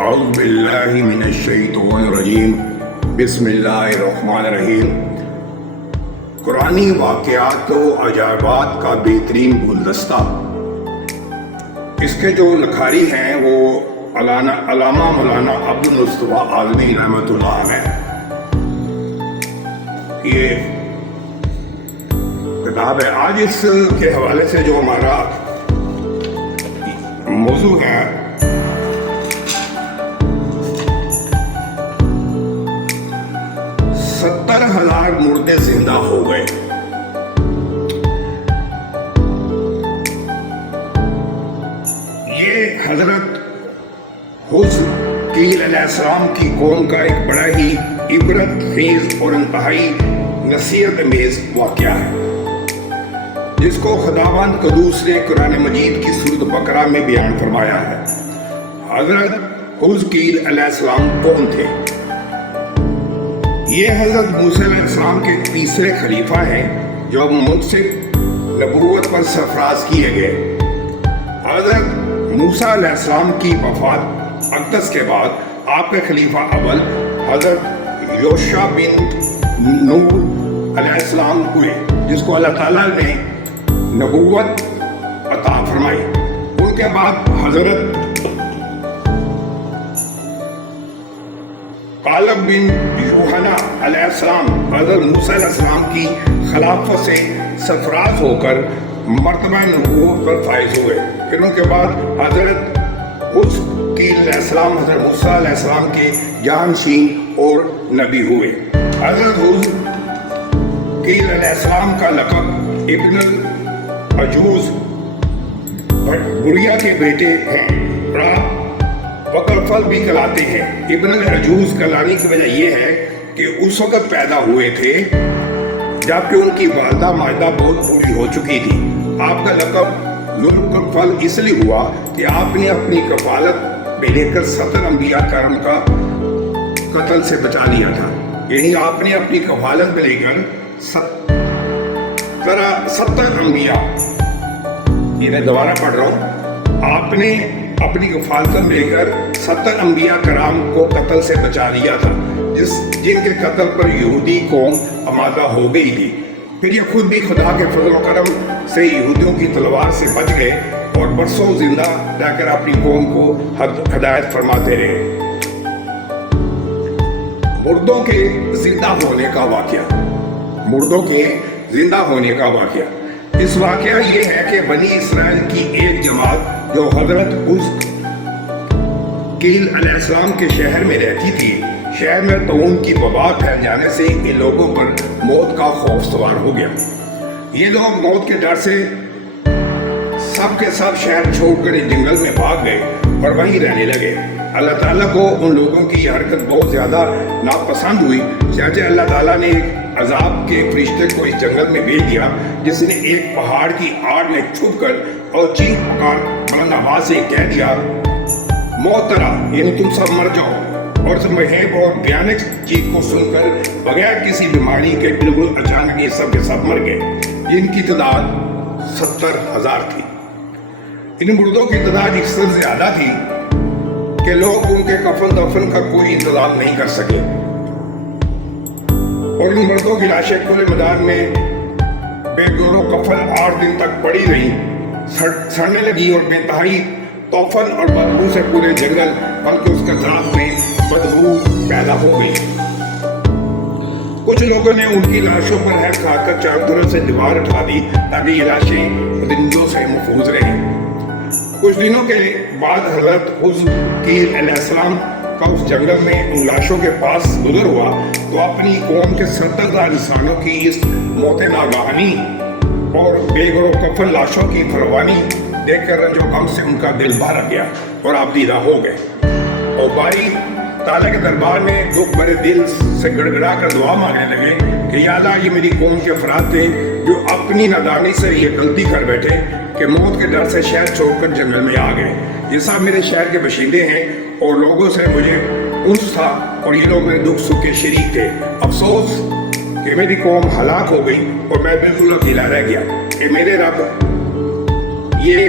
اعوذ باللہ من الشیطان الرجیم بسم اللہ الرحمن الرحیم۔ قرآنی واقعات و عجائبات کا بہترین گلدستہ۔ اس کے جو لکھاری ہیں وہ علامہ مولانا عبدالمصطفیٰ عالمی رحمۃ اللہ علیہ۔ یہ کتاب ہے۔ آج اس کے حوالے سے جو ہمارا موضوع ہے ستر ہزار مردے زندہ ہو گئے۔ یہ حضرت حزقیل علیہ السلام کی قوم کا ایک بڑا ہی عبرت خیز اور انتہائی نصیحت امیز واقعہ ہے، جس کو خداوند قدوس نے قرآن مجید کی سورۃ بقرہ میں بیان فرمایا ہے۔ حضرت حزقیل علیہ السلام کون تھے؟ یہ حضرت موسیٰ علیہ السلام کے تیسرے خلیفہ ہیں جو منصب نبوت پر سرفراز کیے گئے۔ حضرت موسیٰ علیہ السلام کی وفات اقدس کے بعد آپ کے خلیفہ اول حضرت یوشع بن نون علیہ السلام ہوئے، جس کو اللہ تعالیٰ نے نبوت عطا فرمائی۔ ان کے بعد حضرت کالب بن یوحنا علیہ السلام حضرت موسیٰ علیہ السلام کی خلافت سے سرفراز ہو کر مرتبہ نبوت پر فائز ہوئے۔ پھر ان کے بعد حضرت حزقیل علیہ السلام حضرت موسیٰ علیہ السلام کے جانشین اور نبی ہوئے۔ حضرت حزقیل علیہ السلام کا لقب ابن العجوز بڑیا کے بیٹے ہیں، وقرفل بھی کہلاتے ہیں۔ ابن العجوز کہلانے کی وجہ یہ ہے کہ اس وقت پیدا ہوئے تھے جبکہ ان کی والدہ ماجدہ بہت بوڑھی ہو چکی تھی۔ آپ کا لقب ذوالقرفل اس لیے ہوا کہ آپ نے اپنی کفالت میں لے کر 70 انبیاء کرم کا قتل سے بچا لیا تھا۔ یعنی آپ نے اپنی کفالت میں لے کر 70 انبیاء، یہ دوبارہ پڑھ رہا ہوں، آپ نے اپنی کفالت میں لے کر 70 انبیاء کرام کو قتل سے بچا لیا تھا، جن کے قتل پر یہودی قوم آمادہ ہو گئی تھی۔ پھر یہ خود بھی خدا کے فضل و کرم سے یہودیوں کی تلوار سے بچ گئے اور برسوں زندہ رہ کر اپنی قوم کو ہدایت فرماتے رہے۔ مردوں کے زندہ ہونے کا واقعہ۔ مردوں کے زندہ ہونے کا واقعہ۔ اس واقعہ یہ ہے کہ بنی اسرائیل کی ایک جماعت جو حضرت حزقیل علیہ السلام کے شہر میں رہتی تھی، شہر میں طاعون کی وبا پھیل جانے سے ان لوگوں پر موت کا خوف سوار ہو گیا۔ یہ لوگ موت کے ڈر سے سب کے سب شہر چھوڑ کر جنگل میں بھاگ گئے اور وہیں رہنے لگے۔ اللہ تعالیٰ کو ان لوگوں کی یہ حرکت بہت زیادہ ناپسند ہوئی، چنانچہ اللہ تعالیٰ نے ایک عذاب کے فرشتے کو اس جنگل میں بھیج دیا، جس نے ایک پہاڑ کی آڑ میں چھپ کر اور چیخ پکار بلند آواز سے کہہ دیا، موترا، یعنی تم سب مر جاؤ۔ اور اس مہیب اور بھیانک چیخ کو سن کر بغیر کسی بیماری کے بالکل اچانک یہ سب کے سب مر گئے، جن کی تعداد 70,000 تھی۔ ان مردوں کی تعداد اس قدر زیادہ تھی کہ لوگ ان کے کفن دفن کا کوئی انتظام نہیں کر سکے، اور ان مردوں کی لاشیں کھلے میدان میں بے گور و کفن 8 دن تک پڑی رہی، سڑنے لگی اور بے انتہائی توفن اور بدبو سے پورے جنگل بلکہ اس کے اطراف میں بدبو پیدا ہو گئی۔ کچھ لوگوں نے ان کی لاشوں پر ہیٹ کھا کر چاروں طرف سے دیوار اٹھا دی تاکہ یہ لاشیں درندوں سے محفوظ رہیں۔ کچھ دنوں کے بعد حضرت حزقیل علیہ السلام کا اس جنگل میں ان لاشوں کے پاس گزر ہوا تو اپنی قوم کے 70,000 انسانوں کی اس موت ناگہانی اور بے گور و کفن لاشوں کی فروانی دیکھ کر رنج و غم سے ان کا دل بھر گیا اور آپ دیدہ ہو گئے، اور باری تعالیٰ کے دربار میں دکھ بھرے دل سے گڑ گڑا کر دعا مانگنے لگے کہ یا اللہ، یہ میری قوم کے افراد تھے جو اپنی نادانی سے یہ غلطی کر بیٹھے کہ موت کے ڈر سے شہر چھوڑ کر جنگل میں آ گئے۔ یہ سب میرے شہر کے باشندے ہیں اور لوگوں سے مجھے انس تھا، اور یہ لوگ میرے دکھ سکھ کے شریک تھے۔ افسوس کہ میری قوم ہلاک ہو گئی اور میں بالکل اکیلا رہ گیا۔ کہ میرے رب، یہ